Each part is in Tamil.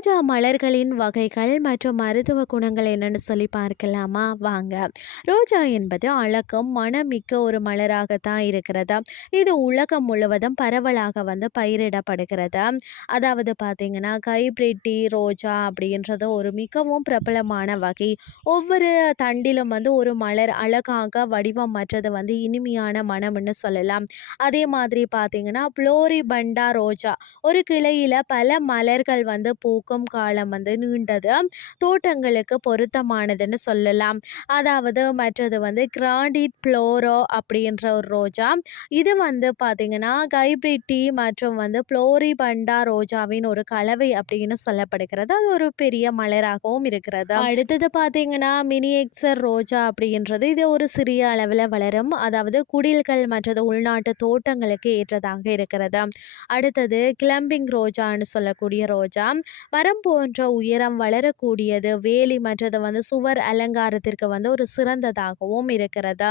ரோஜா மலர்களின் வகைகள் மற்றும் மருத்துவ குணங்கள் என்னன்னு சொல்லி பார்க்கலாமா? வாங்க. ரோஜா என்பது அழகும் மனமிக்க ஒரு மலராகத்தான் இருக்கிறது? இது உலகம் முழுவதும் பரவலாக வந்து பயிரிடப்படுகிறது? அதாவது பார்த்தீங்கன்னா கைப்ரிட்டி ரோஜா அப்படின்றது ஒரு மிகவும் பிரபலமான வகை. ஒவ்வொரு தண்டிலும் வந்து ஒரு மலர் அழகாக வடிவம் மற்றது வந்து இனிமையான மனம்னு சொல்லலாம். அதே மாதிரி பார்த்தீங்கன்னா புளோரிபண்டா ரோஜா. ஒரு கிளையில் பல மலர்கள் வந்து பூக்கும். காலம் வந்து நீண்டது. தோட்டங்களுக்கு பொருத்தமானதுன்னு சொல்லலாம். அதாவது மற்றது வந்து கிராண்டிட் ப்ளோரோ அப்படின்ற ஒரு ரோஜா. இது வந்து பார்த்தீங்கன்னா கைப்ரிட்டி மற்றும் வந்து புளோரிபண்டா ரோஜாவின் ஒரு கலவை அப்படின்னு சொல்லப்படுகிறது. அது ஒரு பெரிய மலராகவும் இருக்கிறது. அடுத்தது பார்த்தீங்கன்னா மினியேக்சர் ரோஜா அப்படின்றது. இது ஒரு சிறிய அளவில் வளரும். அதாவது குடில்கள் மற்றது உள்நாட்டு தோட்டங்களுக்கு ஏற்றதாக இருக்கிறது. அடுத்தது கிளம்பிங் ரோஜான்னு சொல்லக்கூடிய ரோஜா. மரம் போன்ற உயரம் வளரக்கூடியது. வேலி மற்றது வந்து சுவர் அலங்காரத்திற்கு வந்து ஒரு சிறந்ததாகவும் இருக்கிறது.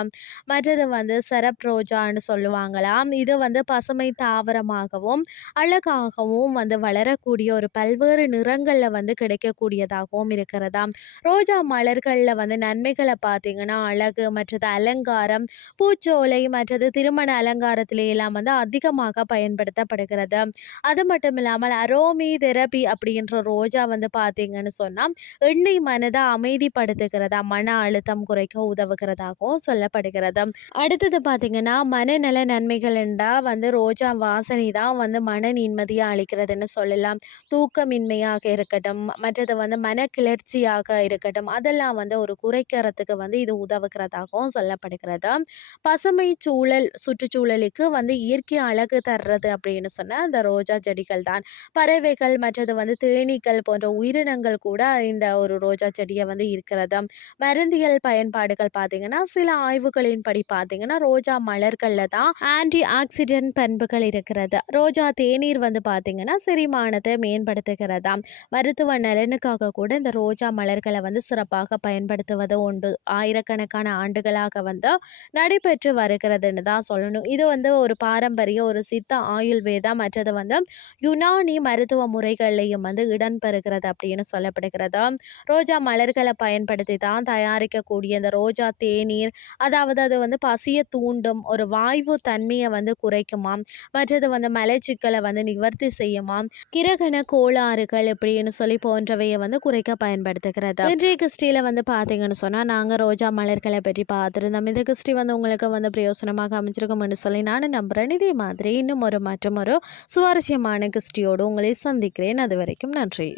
மற்றது வந்து சரப் ரோஜான்னு சொல்லுவாங்களாம். இது வந்து பசுமை தாவரமாகவும் அழகாகவும் வந்து வளரக்கூடிய ஒரு பல்வேறு நிறங்களில் வந்து கிடைக்கக்கூடியதாகவும் இருக்கிறதாம் ரோஜா மலர்களில் வந்து நன்மைகளை பார்த்தீங்கன்னா அழகு மற்றது அலங்காரம் பூச்சோலை மற்றது திருமண அலங்காரத்திலே எல்லாம் வந்து அதிகமாக பயன்படுத்தப்படுகிறது. அது மட்டும் இல்லாமல் அரோமி தெரபி அப்படின்ற ரோஜா வந்து பார்த்தீங்கன்னு சொன்னால் எண்ணெய் மனதை அமைதிப்படுத்துகிறதா மன அழுத்தம் குறைக்க உதவுகிறதாகவும் சொல்லப்படுகிறது. அடுத்தது பார்த்தீங்கன்னா மனநல நன்மைகள் என்றால் வந்து ரோஜா வாசனை தான் வந்து மன நிம்மதியை அளிக்கிறதுன்னு சொல்லலாம். தூக்கமின்மையாக இருக்கட்டும் மற்றது வந்து மன கிளர்ச்சியாக இருக்கட்டும் அதெல்லாம் வந்து ஒரு குறைக்கிறதுக்கு வந்து இது உதவுகிறதாகவும் சொல்லப்படுகிறது. பசுமை சூழல் சுற்றுச்சூழலுக்கு வந்து இயற்கை அழகு தர்றது அப்படின்னு சொன்னால் அந்த ரோஜா செடிகள் தான். பறவைகள் மற்றது வந்து தேனீக்கள் போன்ற உயிரினங்கள் கூட இந்த ஒரு ரோஜா செடியை வந்து இருக்கிறது? மருந்தியல் பயன்பாடுகள் பார்த்தீங்கன்னா சில ஆய்வுகளின்படி பார்த்தீங்கன்னா ரோஜா மலர்களில் தான் ஆன்டி ஆக்சிடென்ட் பண்புகள் இருக்கிறது. ரோஜா தேநீர் வந்து பார்த்தீங்கன்னா செரிமானத்தை மேம்படுத்துகிறதா? மருத்துவ நலனுக்காக கூட இந்த ரோஜா மலர்களை வந்து சிறப்பாக பயன்படுத்துவது உண்டு. ஆயிரக்கணக்கான ஆண்டுகளாக வந்து நடைபெற்று வருகிறதுன்னு தான் சொல்லணும். இது வந்து ஒரு பாரம்பரிய ஒரு சித்த ஆயுர்வேதா மற்றது வந்து யுனானி மருத்துவ முறைகள்லையும் வந்து இடம்பெறுகிறது அப்படின்னு சொல்லப்படுகிறது? ரோஜா மலர்களை பயன்படுத்தி தான் தயாரிக்கக்கூடிய இந்த ரோஜா தேநீர் அதாவது அது வந்து பசியை தூண்டும் ஒரு வாய்வு தன்மையை வந்து குறைக்குமாம் மற்றது வந்து மலைச்சிக்கலை வந்து நிவர்த்தி செய்யுமாம் கிரகண கோளாறுகள் இப்படின்னு சொல்லி போன்றவையை வந்து குறைக்க பயன்படுத்துகிறது. இன்றைய கிறிஸ்டியில் வந்து பார்த்தீங்கன்னு சொன்னால் நாங்கள் ரோஜா மலர்களை பற்றி பார்த்துருந்தோம். இந்த கிறிஸ்டி வந்து உங்களுக்கு வந்து பிரயோசனமாக அமைச்சிருக்கும்னு சொல்லி நான் நம்புகிறேன் இதே மாதிரி இன்னும் ஒரு மற்றும் ஒரு சுவாரஸ்யமான கிறிஸ்டியோடு உங்களை சந்திக்கிறேன். அது வரைக்கும் நன்றி. country.